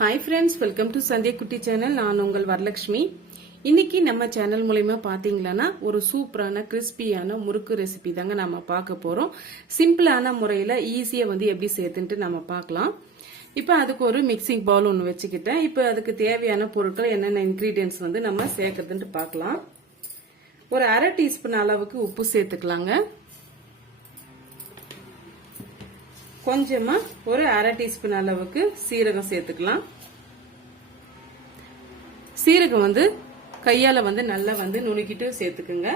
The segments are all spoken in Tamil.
Hi friends, welcome to Sandhya குட்டி சேனல். நான் உங்கள் வரலட்சுமி. இன்னைக்கு நம்ம சேனல் மூலமா பாத்தீங்கன்னா ஒரு சூப்பரான கிறிஸ்பியான முறுக்கு ரெசிபி தாங்க நம்ம பார்க்க போறோம். சிம்பிளான முறையில ஈஸியா எப்படி சேர்த்துட்டு நம்ம பார்க்கலாம். இப்ப அதுக்கு ஒரு மிக்சிங் பவுல் ஒன்று வச்சுக்கிட்டேன். இப்ப அதுக்கு தேவையான பொருட்கள் என்னென்ன இன்கிரீடியன்ஸ் நம்ம சேர்க்கறதுன்னு பார்க்கலாம். ஒரு அரை டீஸ்பூன் அளவுக்கு உப்பு சேர்த்துக்கலாங்க. கொஞ்சமா ஒரு அரை டீஸ்பூன் அளவுக்கு சீரகம் சேர்த்துக்கலாம். சீரகம் கையால நல்லா நுணுக்கிட்டு சேர்த்துக்குங்க.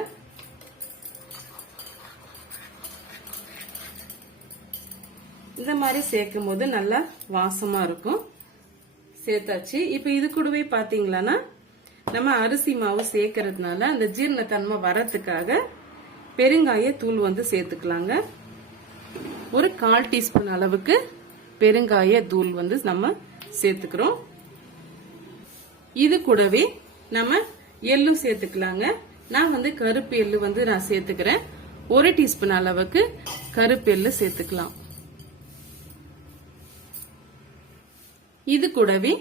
இந்த மாதிரி சேர்க்கும் போது நல்லா வாசமா இருக்கும். சேர்த்தாச்சு. இப்ப இது கூடவே பாத்தீங்களா நம்ம அரிசி மாவு சேர்க்கறதுனால அந்த ஜீரணத்தன்மை வரத்துக்காக பெருங்காய தூள் சேர்த்துக்கலாங்க. ஒரு 1/4 டீஸ்பூன் அளவுக்கு பெருங்காய தூள் நம்ம சேர்த்துக்கிறோம். இது கூடவே நம்ம எள்ளும் சேர்த்துக்கலாங்க. நான் கருப்பு எள்ளு நான் சேர்த்துக்கிறேன். 1 டீஸ்பூன் அளவுக்கு கருப்பு எள்ளு சேர்த்துக்கலாம். இது கூடவே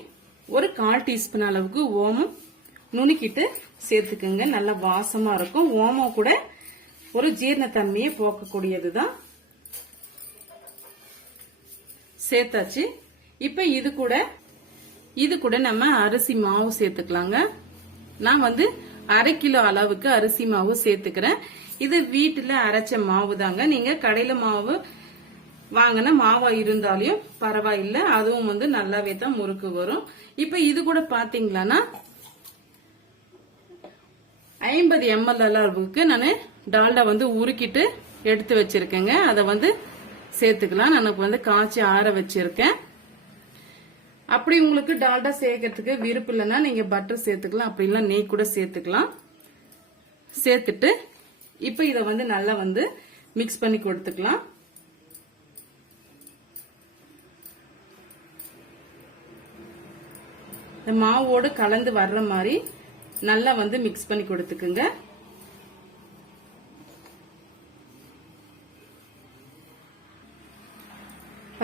ஒரு 1/4 டீஸ்பூன் அளவுக்கு ஓமம் நுணுக்கிட்டு சேர்த்துக்குங்க. நல்லா வாசமா இருக்கும். ஓமம் கூட ஒரு ஜீரணத்தன்மையை போக்கக்கூடியதுதான். சேர்த்தாச்சு. இப்ப இது கூட நம்ம அரிசி மாவு சேர்த்துக்கலாங்க. நான் 1/2 கிலோ அளவுக்கு அரிசி மாவு சேர்த்துக்கிறேன். இது வீட்டுல அரைச்ச மாவு தாங்க. நீங்க கடையில மாவு வாங்கின மாவா இருந்தாலும் பரவாயில்ல. அதுவும் நல்லாவே தான் முறுக்கு வரும். இப்ப இது கூட பாத்தீங்களா 50 ml அளவுக்கு நான் டால்டா உருக்கிட்டு எடுத்து வச்சிருக்கேங்க. அதை சேர்த்துக்கலாம். எனக்கு காய்ச்சி ஆற வச்சிருக்கேன். அப்படி உங்களுக்கு டால்டா சேர்க்கறதுக்கு விருப்பம் இல்லைன்னா நீங்க பட்டர் சேர்த்துக்கலாம். அப்படி இல்ல நெய் கூட சேர்த்துக்கலாம். சேர்த்துட்டு இப்ப இத நல்லா மிக்ஸ் பண்ணி கொடுத்துக்கலாம். இந்த மாவோடு கலந்து வர்ற மாதிரி நல்லா மிக்ஸ் பண்ணி கொடுத்துக்குங்க.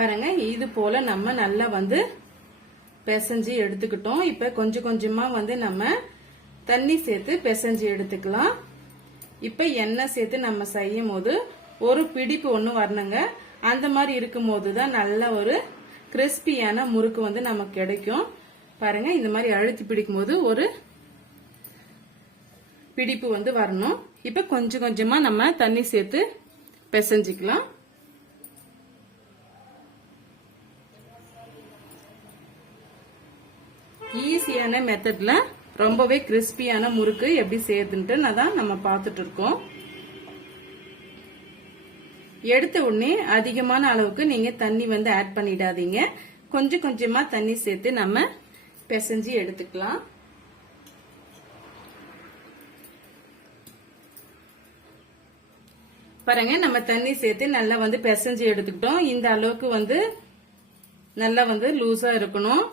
பாருங்க, இது போல நம்ம நல்லா பிசைஞ்சு எடுத்துக்கிட்டோம். இப்ப கொஞ்சம் கொஞ்சமா நம்ம தண்ணி சேர்த்து பிசைஞ்சு எடுத்துக்கலாம். இப்ப எண்ணெய் சேர்த்து நம்ம செய்யும் போது ஒரு பிடிப்பு ஒண்ணு வரணுங்க. அந்த மாதிரி இருக்கும் போதுதான் நல்ல ஒரு கிறிஸ்பியான முறுக்கு நமக்கு கிடைக்கும். பாருங்க, இந்த மாதிரி அழுத்தி பிடிக்கும் போது ஒரு பிடிப்பு வரணும். இப்ப கொஞ்சம் கொஞ்சமா நம்ம தண்ணி சேர்த்து பிசைஞ்சிக்கலாம். ஈஸியான மெத்தட்ல ரொம்பவே கிறிஸ்பியான முறுக்கு எப்படி செய்யுதுன்ட்டு நம்ம பார்த்துட்டு இருக்கோம். எடுத்த உடனே அதிகமான அளவுக்கு நீங்க தண்ணி ஆட் பண்ணிடாதீங்க. கொஞ்சம் கொஞ்சமா தண்ணி சேர்த்து நம்ம பிசைஞ்சு எடுத்துக்கலாம். பாருங்க, நம்ம தண்ணி சேர்த்து நல்லா பிசைஞ்சு எடுத்துக்கிட்டோம். இந்த அளவுக்கு நல்லா லூசா இருக்கணும்.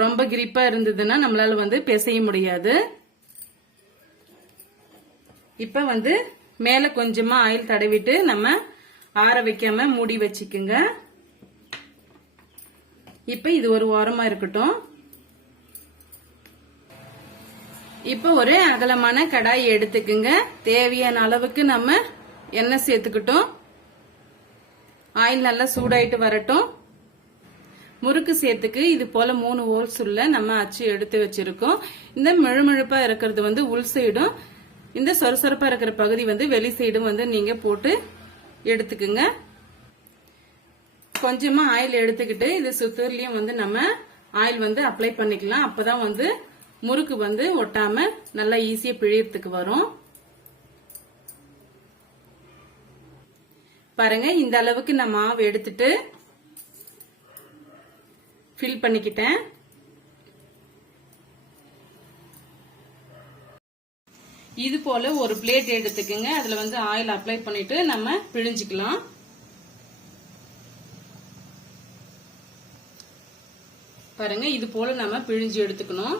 ரொம்ப கிரிப்பா இருந்ததுன்னா நம்மளால பிசைய முடியாது. இப்ப மேல கொஞ்சமா ஆயில் தடவிட்டு நம்ம ஆற வைக்காம மூடி வச்சுக்குங்க. இப்ப இது ஒரு ஓரமா இருக்கட்டும். இப்ப ஒரு அகலமான கடாய் எடுத்துக்குங்க. தேவையான அளவுக்கு நம்ம எண்ணெய் சேர்த்துக்கிட்டோம். ஆயில் நல்லா சூடாயிட்டு வரட்டும். முறுக்கு சேர்த்துக்கு இது போல 3 ஹோல்ஸ் உள்ள நம்ம அச்சு எடுத்து வச்சிருக்கோம். இந்த மெழுமெழுப்பா இருக்கிறது உள் சைடும், இந்த சொரசொரப்பா இருக்கிற பகுதி வெளி சைடும் நீங்க போட்டு எடுத்துக்குங்க. கொஞ்சமா ஆயில் எடுத்துக்கிட்டு இது சுத்தூர்லயும் நம்ம ஆயில் அப்ளை பண்ணிக்கலாம். அப்பதான் முறுக்கு ஒட்டாம நல்லா ஈஸியா பிழியறதுக்கு வரும். பாருங்க, இந்த அளவுக்கு நான் மாவு எடுத்துட்டு ஃபில் பண்ணிக்கிட்டேன். இது போல ஒரு பிளேட் எடுத்துக்கங்க. அதுல ஆயில் அப்ளை பண்ணிட்டு நம்ம பிழிஞ்சுக்கலாம். பாருங்க, இது போல நம்ம பிழிஞ்சு எடுத்துக்கணும்.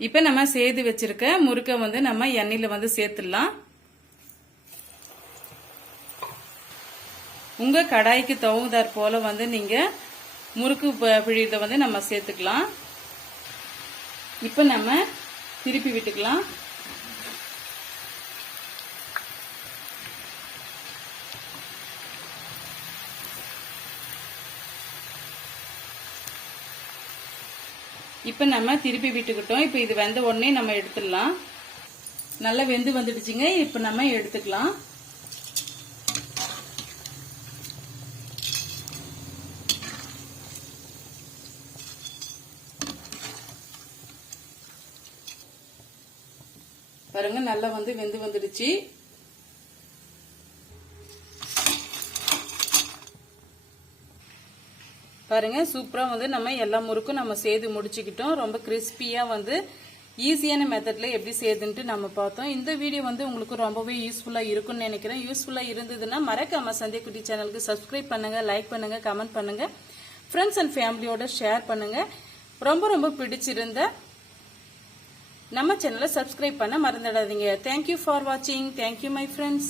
இப்ப நம்ம செய்து வச்சிருக்க முறுக்க நம்ம எண்ணெயில சேர்த்துடலாம். உங்க கடாய்க்கு தகுந்தாற் போல நீங்க முறுக்கு பிழியறத வந்து நம்ம சேர்த்துக்கலாம். இப்ப நம்ம திருப்பி விட்டுக்கலாம். இப்ப நம்ம திருப்பி விட்டுக்கிட்டோம். இப்ப இது வெந்த உடனே நம்ம எடுத்துடலாம். நல்லா வெந்து வந்துடுச்சுங்க. இப்ப நம்ம எடுத்துக்கலாம். பாருங்க நல்லா வந்து வெந்து வந்துடுச்சு. பாருங்க சூப்பரா வந்து நம்ம எல்லா முறுக்கும் நம்ம செய்து முடிச்சுக்கிட்டோம். ரொம்ப கிறிஸ்பியா வந்து ஈஸியான மெத்தட்ல எப்படி செய்யுதுன்ட்டு நம்ம பார்த்தோம். இந்த வீடியோ வந்து உங்களுக்கு ரொம்பவே யூஸ்ஃபுல்லா இருக்கும்னு நினைக்கிறேன். யூஸ்ஃபுல்லா இருந்ததுன்னா மறக்காம சந்தியா குட்டி சேனலுக்கு சப்ஸ்கிரைப் பண்ணுங்க, லைக் பண்ணுங்க, கமெண்ட் பண்ணுங்க, ஃப்ரெண்ட்ஸ் அண்ட் ஃபேமிலியோட ஷேர் பண்ணுங்க. ரொம்ப ரொம்ப பிடிச்சிருந்த நம்ம சேனலை சப்ஸ்கிரைப் பண்ண மறந்துடாதீங்க. தேங்க்யூ ஃபார் வாட்சிங். Thank you my friends.